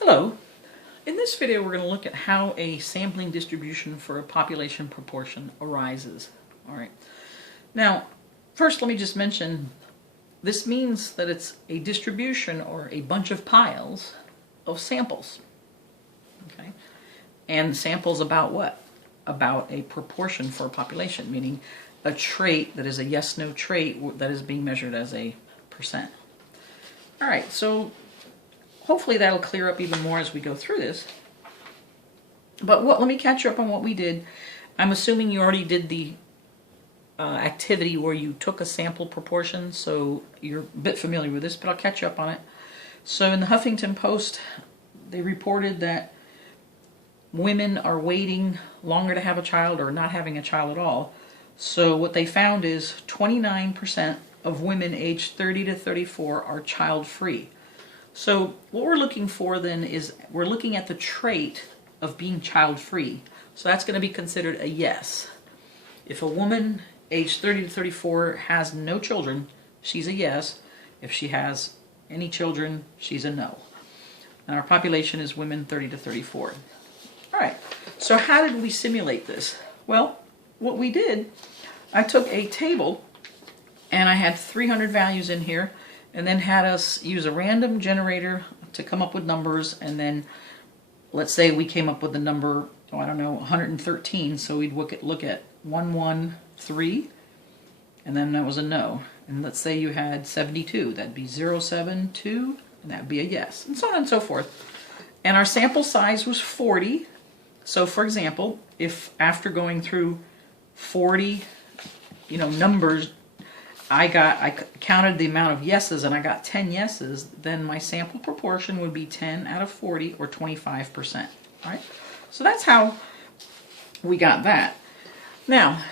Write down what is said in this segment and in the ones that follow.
Hello. In this video we're going to look at how a sampling distribution for a population proportion arises. Alright. Now, first let me just mention this means that it's a distribution or a bunch of piles of samples. Okay? And samples about what? About a proportion for a population, meaning a trait that is a yes-no trait that is being measured as a percent. Alright, so hopefully that'll clear up even more as we go through this. But let me catch you up on what we did. I'm assuming you already did the activity where you took a sample proportion, so you're a bit familiar with this, but I'll catch you up on it. So in the Huffington Post, they reported that women are waiting longer to have a child or not having a child at all. So what they found is 29% of women aged 30 to 34 are child-free. So what we're looking for then is we're looking at the trait of being child-free. So that's going to be considered a yes. If a woman aged 30 to 34 has no children, she's a yes. If she has any children, she's a no. And our population is women 30 to 34. All right, so how did we simulate this? Well, what we did, I took a table and I had 300 values in here, and then had us use a random generator to come up with numbers, and then let's say we came up with the number, oh, I don't know, 113, so we'd look at 113, and then that was a no. And let's say you had 72, that'd be 072, and that'd be a yes, and so on and so forth. And our sample size was 40, so for example, if after going through 40, numbers, I counted the amount of yeses and I got 10 yeses, then my sample proportion would be 10 out of 40 or 25%. All right? So that's how we got that. Now,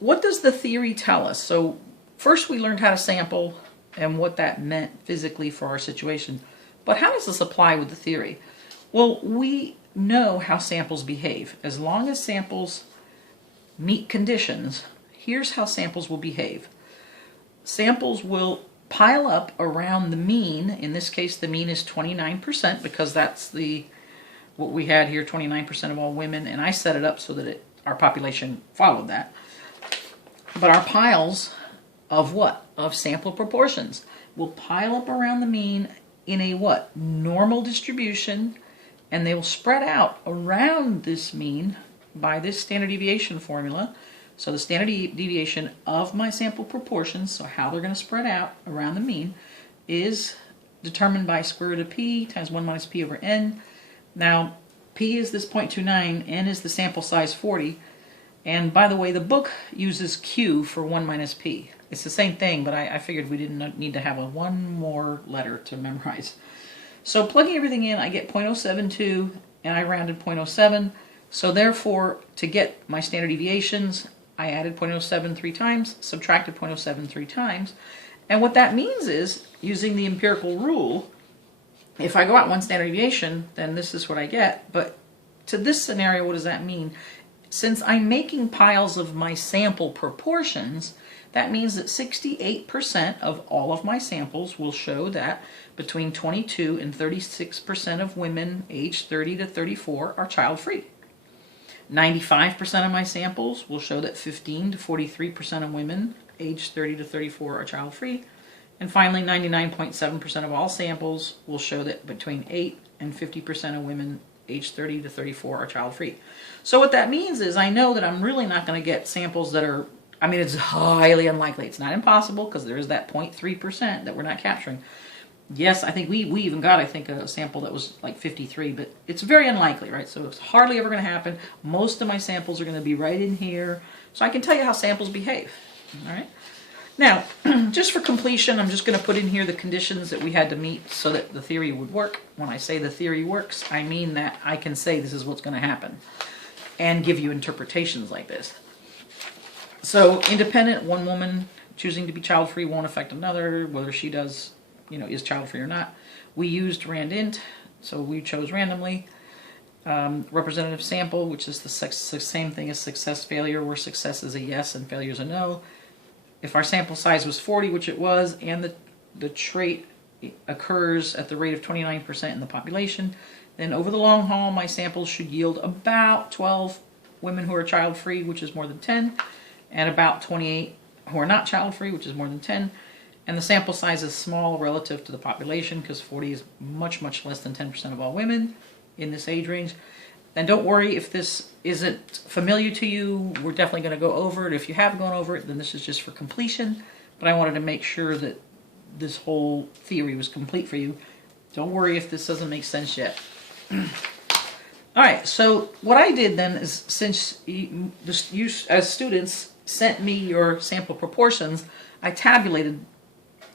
what does the theory tell us? So first we learned how to sample and what that meant physically for our situation. But how does this apply with the theory? Well, we know how samples behave. As long as samples meet conditions, here's how samples will behave. Samples will pile up around the mean. In this case, the mean is 29% because that's what we had here, 29% of all women, and I set it up so that our population followed that. But our piles of what? Of sample proportions will pile up around the mean in a what? Normal distribution, and they will spread out around this mean by this standard deviation formula. So the standard deviation of my sample proportions, so how they're going to spread out around the mean, is determined by square root of p times 1 minus p over n. Now, p is this 0.29, n is the sample size 40, and by the way, the book uses q for 1 minus p. It's the same thing, but I figured we didn't need to have one more letter to memorize. So plugging everything in, I get 0.072, and I rounded 0.07. So therefore, to get my standard deviations, I added 0.07 3 times, subtracted 0.07 3 times, and what that means is, using the empirical rule, if I go out one standard deviation, then this is what I get. But to this scenario, what does that mean? Since I'm making piles of my sample proportions, that means that 68% of all of my samples will show that between 22 and 36% of women aged 30 to 34 are child-free. 95% of my samples will show that 15 to 43% of women aged 30 to 34 are child-free. And finally, 99.7% of all samples will show that between 8 and 50% of women aged 30 to 34 are child-free. So what that means is I know that I'm really not going to get samples that are, it's highly unlikely. It's not impossible because there is that 0.3% that we're not capturing. Yes, I think we even got, a sample that was like 53, but it's very unlikely, right? So it's hardly ever going to happen. Most of my samples are going to be right in here. So I can tell you how samples behave, all right? Now, just for completion, I'm just going to put in here the conditions that we had to meet so that the theory would work. When I say the theory works, I mean that I can say this is what's going to happen and give you interpretations like this. So independent, one woman choosing to be child-free won't affect another, whether she does is child-free or not. We used randint, so we chose randomly. Representative sample, which is the same thing as success-failure, where success is a yes and failure is a no. If our sample size was 40, which it was, and the trait occurs at the rate of 29% in the population, then over the long haul, my samples should yield about 12 women who are child-free, which is more than 10, and about 28 who are not child-free, which is more than 10. And the sample size is small relative to the population because 40 is much, much less than 10% of all women in this age range. And don't worry if this isn't familiar to you, we're definitely going to go over it. If you have gone over it, then this is just for completion. But I wanted to make sure that this whole theory was complete for you. Don't worry if this doesn't make sense yet. All right, so what I did then is, since you as students sent me your sample proportions, I tabulated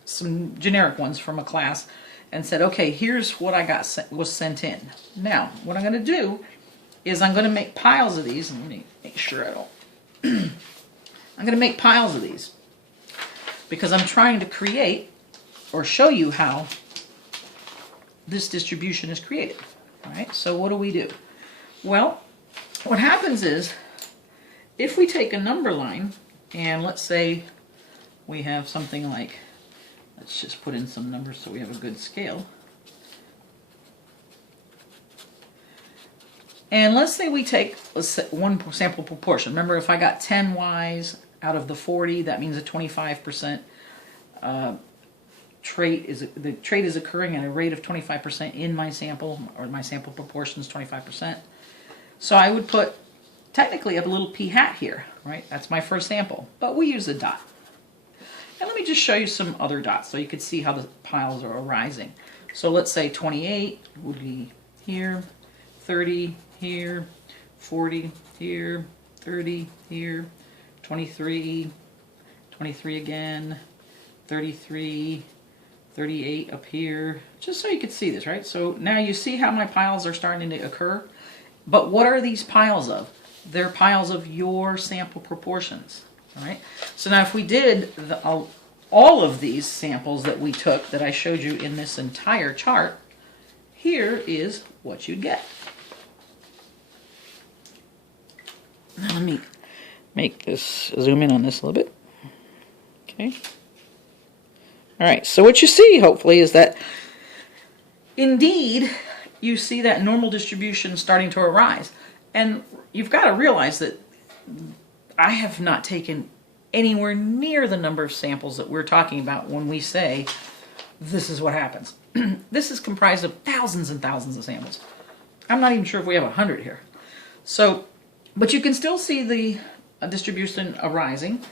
some generic ones from a class and said, okay, here's what I got was sent in. Now, what I'm going to do is I'm going to make piles of these. Let me make sure I don't. I'm going to make piles of these because I'm trying to create or show you how this distribution is created. All right, so what do? Well, what happens is if we take a number line and let's say we have something like, let's just put in some numbers so we have a good scale. And let's say we take one sample proportion. Remember, if I got 10 Ys out of the 40, that means a 25% the trait is occurring at a rate of 25% in my sample, or my sample proportion is 25%. So I would put technically a little p hat here, right? That's my first sample, but we use a dot. And let me just show you some other dots so you can see how the piles are arising. So let's say 28 would be here, 30 here, 40 here, 30 here, 23, 23 again, 33, 38 up here, just so you can see this, right? So now you see how my piles are starting to occur. But what are these piles of? They're piles of your sample proportions, all right? So now if we did all of these samples that we took that I showed you in this entire chart, here is what you'd get. Now let me make this, zoom in on this a little bit. Okay. All right, so what you see, hopefully, is that indeed you see that normal distribution starting to arise. And you've got to realize that I have not taken anywhere near the number of samples that we're talking about when we say this is what happens. This is comprised of thousands and thousands of samples. I'm not even sure if we have 100 here. So, but you can still see the distribution arising.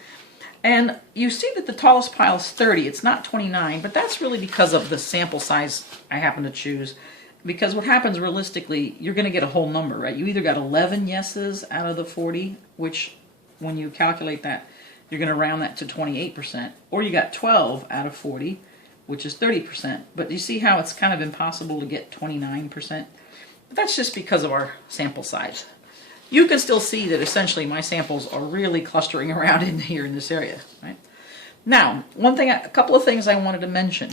And you see that the tallest pile is 30. It's not 29, but that's really because of the sample size I happen to choose. Because what happens realistically, you're going to get a whole number, right? You either got 11 yeses out of the 40, which when you calculate that, you're going to round that to 28%, or you got 12 out of 40, which is 30%. But you see how it's kind of impossible to get 29%? But that's just because of our sample size. You can still see that essentially my samples are really clustering around in here in this area, right? Now, a couple of things I wanted to mention.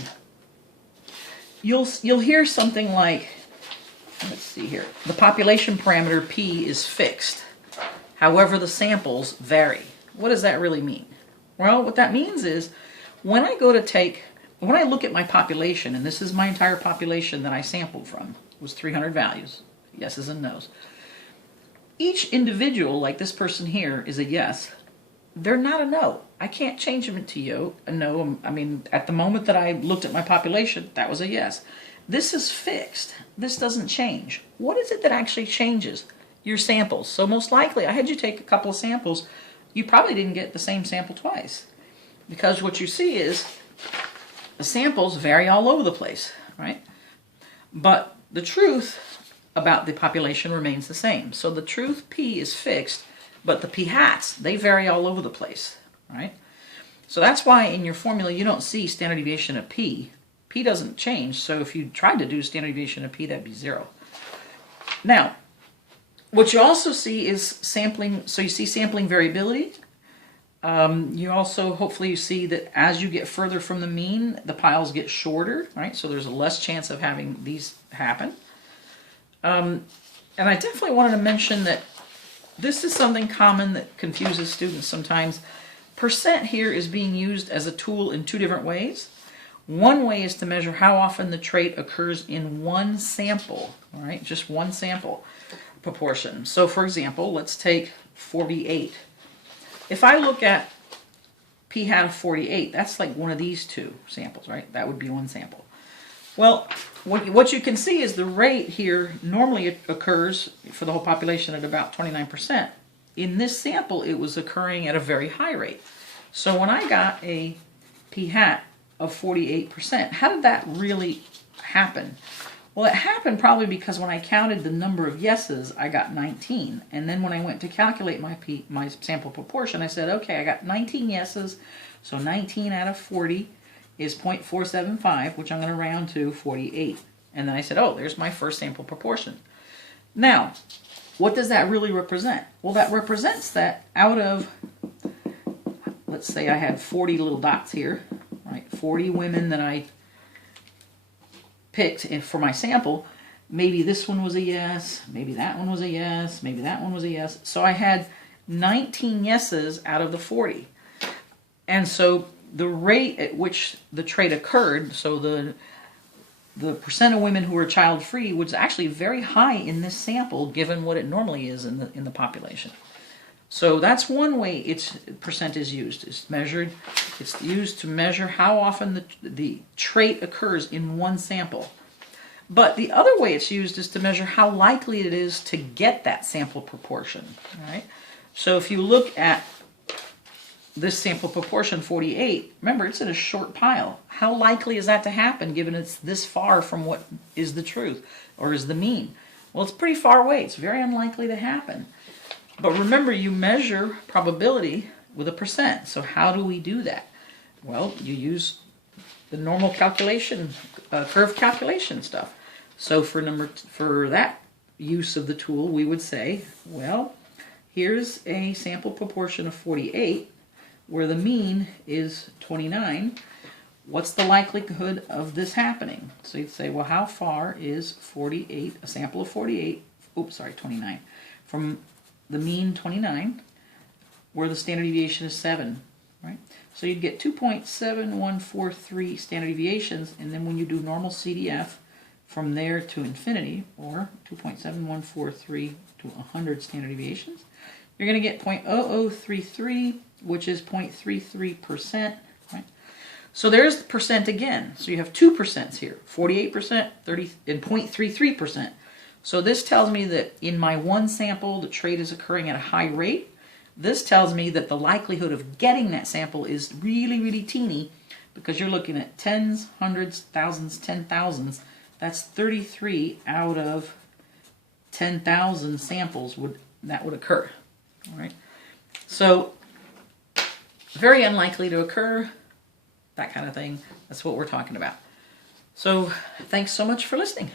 You'll hear something like, let's see here, the population parameter P is fixed. However, the samples vary. What does that really mean? Well, what that means is when I look at my population, and this is my entire population that I sampled from, it was 300 values, yeses and nos. Each individual, like this person here, is a yes. They're not a no. I can't change them to a no. I mean, at the moment that I looked at my population, that was a yes. This is fixed. This doesn't change. What is it that actually changes? Your samples. So most likely, I had you take a couple of samples. You probably didn't get the same sample twice. Because what you see is the samples vary all over the place, right? But the truth about the population remains the same. So the truth P is fixed, but the P hats, they vary all over the place, right? So that's why in your formula you don't see standard deviation of P. P doesn't change, so if you tried to do standard deviation of P, that'd be 0. Now, what you also see is sampling, so you see sampling variability. You also, hopefully you see that as you get further from the mean, the piles get shorter, right? So there's a less chance of having these happen. And I definitely wanted to mention that this is something common that confuses students sometimes. Percent here is being used as a tool in two different ways. One way is to measure how often the trait occurs in one sample, all right, just one sample proportion. So for example, let's take 48. If I look at p hat of 48, that's like one of these two samples, right? That would be one sample. Well, what you can see is the rate here normally it occurs for the whole population at about 29%. In this sample, it was occurring at a very high rate. So when I got a p hat of 48%, how did that really happen? Well, it happened probably because when I counted the number of yeses, I got 19. And then when I went to calculate my sample proportion, I said, okay, I got 19 yeses, so 19 out of 40 is 0.475, which I'm going to round to 48. And then I said, oh, there's my first sample proportion. Now, what does that really represent? Well, that represents that out of, let's say I had 40 little dots here, right? 40 women that I picked for my sample. Maybe this one was a yes, maybe that one was a yes, maybe that one was a yes. So I had 19 yeses out of the 40. And so the rate at which the trait occurred, so the percent of women who were child-free was actually very high in this sample given what it normally is in the population. So that's one way its percent is used. It's measured. It's used to measure how often the trait occurs in one sample. But the other way it's used is to measure how likely it is to get that sample proportion. Right? So if you look at this sample proportion, 48, remember it's in a short pile. How likely is that to happen given it's this far from what is the truth or is the mean? Well, it's pretty far away. It's very unlikely to happen. But remember, you measure probability with a percent. So how do we do that? Well, you use the normal calculation, curve calculation stuff. So for that use of the tool, we would say, well, here's a sample proportion of 48, where the mean is 29. What's the likelihood of this happening? So you'd say, well, how far is 48, a sample of 48, 29, from the mean 29, where the standard deviation is 7, right? So you'd get 2.7143 standard deviations, and then when you do normal CDF from there to infinity, or 2.7143 to 100 standard deviations, you're going to get 0.0033, which is 0.33%, right? So there's the percent again. So you have two percents here, 48%, 30, and 0.33%. So this tells me that in my one sample, the trait is occurring at a high rate. This tells me that the likelihood of getting that sample is really, really teeny because you're looking at tens, hundreds, thousands, 10,000s. That's 33 out of 10,000 samples that would occur. All right. So very unlikely to occur, that kind of thing. That's what we're talking about. So thanks so much for listening.